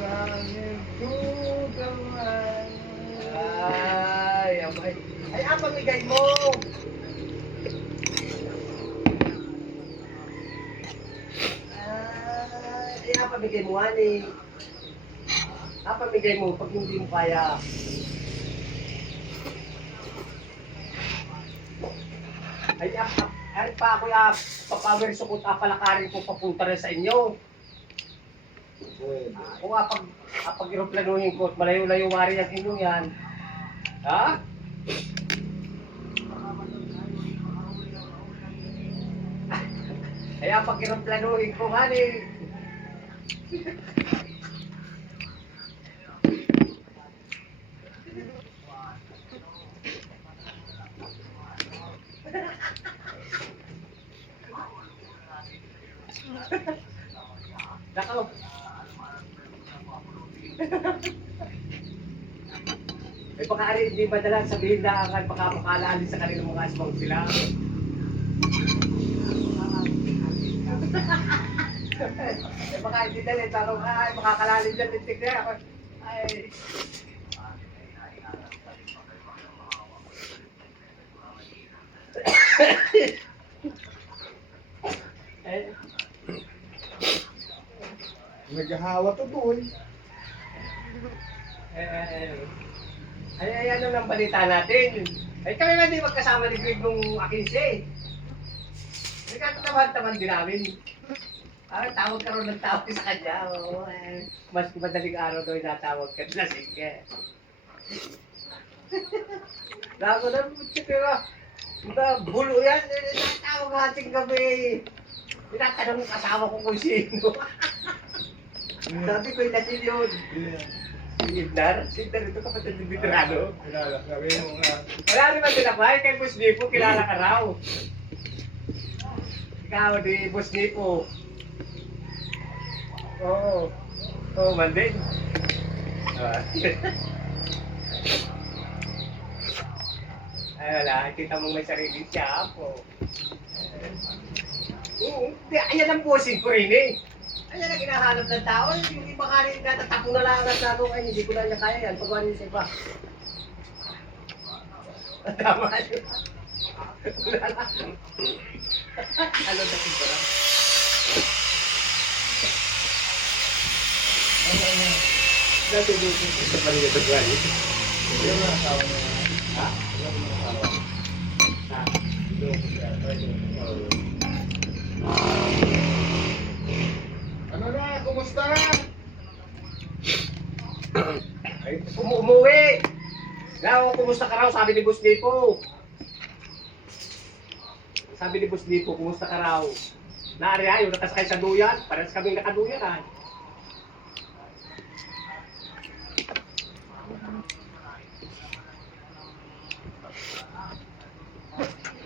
Running to the line. Ay, abay. Ay, ang pamigay mo. Ay, ang pamigay mo, ani. Ang pamigay mo pag hindi mo kaya. Ay pa ako papower sukot palakarin ko papunta rin sa inyo. Kung pag iroplanuhin ko at malayo-layo wari ang inyo yan. Ha? Kaya pag iroplanuhin ko, hani. Nakaw. Ay baka hindi madalang sabihin na ang baka makaalala sa kanilang mga aswang sila. Ay baka hindi dali, tarong ay makakalalin dyan tintik na ako. Ay. Ay. Naghahawa to boy. Ay, ano ng balita natin? Ay, kami nga di magkasama ni Greg nung 15. Nagkataman-taman din namin. Ay, tawag ka rin ng tawag sa kanya. Oo, mas madaling araw daw natawag ka na sige. Lago na, pero bulo yan. Natawag ating gabi. Tinatanong ng kasama ko kung sino. Sabi ko, inasin yun. Si Idnar? Si Idnar ito kapatid ng veterano. Kilala, sabi mo nga. Wala naman din ako. Ay, kay Boss Nipo, kilala ka raw. Ikaw, di Boss Nipo. Oo. Oo, man din. Ay, wala. Kita mong may sarili siya po. Oo. Ayan ang bossing ko rin eh. Ayan ang hinahanap ng tao. Yung iba ka rin natatapo na lang at lalo ay hindi ko na niya kaya yan. Pagawa niya sa iba. Tama yun. Ano na si Bora? Dati dito sa Maria de Guay. Yung mga asawa niya. Ha? Yung mga asawa. Ha? Ano na? Kumusta? Ay, umuwi! Now, kumusta ka raw? Sabi ni Boss Lipo. Sabi ni Boss Lipo, kumusta ka raw? Naari ayaw, nakasakay sa duyan. Parehas kaming nakaduyan ah.